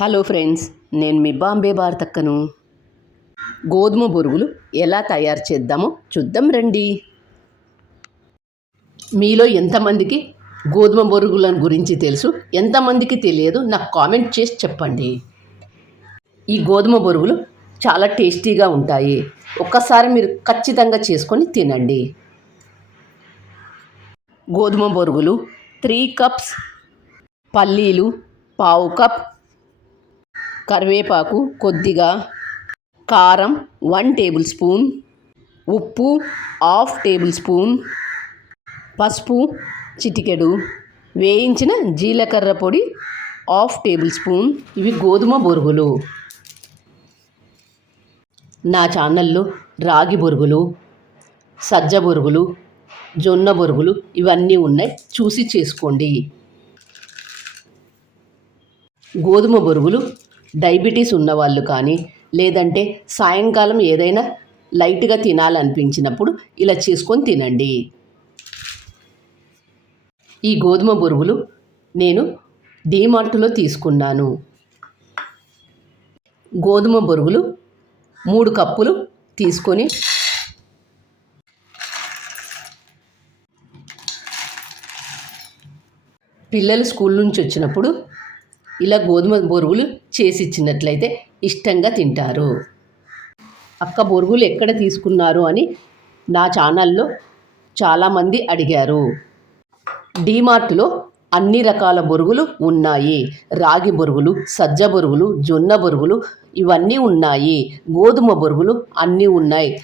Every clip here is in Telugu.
హలో ఫ్రెండ్స్, నేను మీ బాంబే భారతక్కను. గోధుమ బొరుగులు ఎలా తయారు చేద్దామో చూద్దాం రండి. మీలో ఎంతమందికి గోధుమ బొరుగుల గురించి తెలుసు, ఎంతమందికి తెలియదు నాకు కామెంట్ చేసి చెప్పండి. ఈ గోధుమ బొరుగులు చాలా టేస్టీగా ఉంటాయి. ఒక్కసారి మీరు ఖచ్చితంగా చేసుకొని తినండి. గోధుమ బొరుగులు 3 కప్స్, పల్లీలు పావు కప్, కరివేపాకు కొద్దిగా, కారం 1 టేబుల్ స్పూన్, ఉప్పు 1/2 టేబుల్ స్పూన్, పసుపు చిటికెడు, వేయించిన జీలకర్ర పొడి 1/2 టేబుల్ స్పూన్. ఇవి గోధుమ బొరుగులు. నా ఛానల్లో రాగి బొరుగులు, సజ్జ బొరుగులు, జొన్న బొరుగులు ఇవన్నీ ఉన్నాయి, చూసి చేసుకోండి. గోధుమ బొరుగులు డయాబెటీస్ ఉన్నవాళ్ళు కానీ, లేదంటే సాయంకాలం ఏదైనా లైట్గా తినాలనిపించినప్పుడు ఇలా చేసుకొని తినండి. ఈ గోధుమ బొరుగులు నేను డీమార్ట్లో తీసుకున్నాను. గోధుమ బొరుగులు 3 కప్పులు తీసుకొని పిల్లలు స్కూల్ నుంచి వచ్చినప్పుడు ఇలా గోధుమ బొరుగులు చేసి ఇచ్చినట్లయితే ఇష్టంగా తింటారు. అక్క బొరుగులు ఎక్కడ తీసుకున్నారు అని నా ఛానల్లో చాలామంది అడిగారు. డీమార్ట్లో అన్ని రకాల బొరుగులు ఉన్నాయి. రాగి బొరుగులు, సజ్జ బొరుగులు, జొన్న బొరుగులు ఇవన్నీ ఉన్నాయి. గోధుమ బొరుగులు అన్నీ ఉన్నాయి.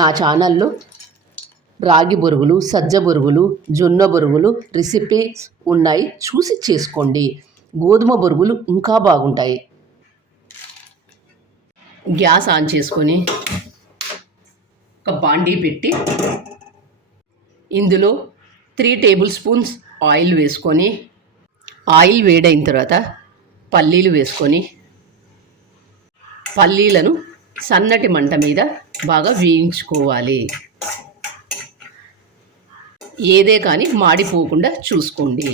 నా ఛానల్లో రాగి బొరుగులు, సజ్జ బొరుగులు, జొన్న బొరుగులు రెసిపీస్ ఉన్నాయి, చూసి చేసుకోండి. గోధుమ బొరుగులు ఇంకా బాగుంటాయి. గ్యాస్ ఆన్ చేసుకొని ఒక బాండీ పెట్టి ఇందులో 3 టేబుల్ స్పూన్స్ ఆయిల్ వేసుకొని, ఆయిల్ వేడైన తర్వాత పల్లీలు వేసుకొని, పల్లీలను సన్నటి మంట మీద బాగా వేయించుకోవాలి. ఏదే కానీ మాడిపోకుండా చూసుకోండి.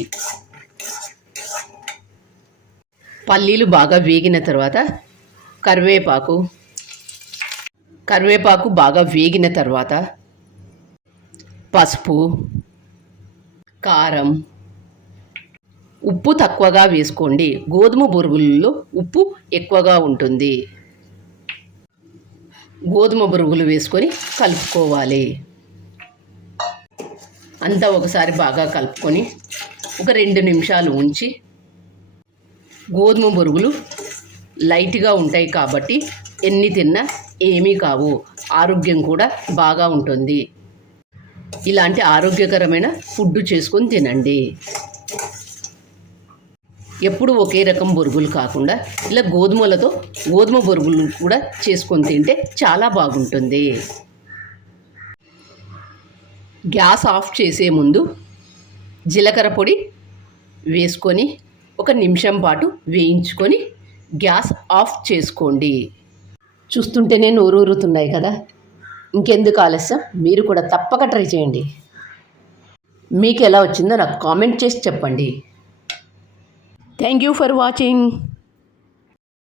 పల్లీలు బాగా వేగిన తర్వాత కరివేపాకు బాగా వేగిన తర్వాత పసుపు, కారం, ఉప్పు తక్కువగా వేసుకోండి. గోధుమ బొరుగులలో ఉప్పు ఎక్కువగా ఉంటుంది. గోధుమ బొరుగులు వేసుకొని కలుపుకోవాలి. అంతా ఒకసారి బాగా కలుపుకొని ఒక 2 నిమిషాలు ఉంచి, గోధుమ బొరుగులు లైట్గా ఉంటాయి కాబట్టి ఎన్ని తిన్నా ఏమీ కావు, ఆరోగ్యం కూడా బాగా ఉంటుంది. ఇలాంటి ఆరోగ్యకరమైన ఫుడ్ చేసుకొని తినండి. ఎప్పుడు ఒకే రకం బొరుగులు కాకుండా ఇలా గోధుమ బొరుగులు కూడా చేసుకొని తింటే చాలా బాగుంటుంది. గ్యాస్ ఆఫ్ చేసే ముందు జీలకర్ర పొడి వేసుకొని 1 నిమిషం పాటు వేయించుకొని గ్యాస్ ఆఫ్ చేసుకోండి. చూస్తుంటేనే నోరూరుతున్నాయి కదా, ఇంకెందుకు ఆలస్యం, మీరు కూడా తప్పక ట్రై చేయండి. మీకు ఎలా వచ్చిందో నాకు కామెంట్ చేసి చెప్పండి. Thank you for watching.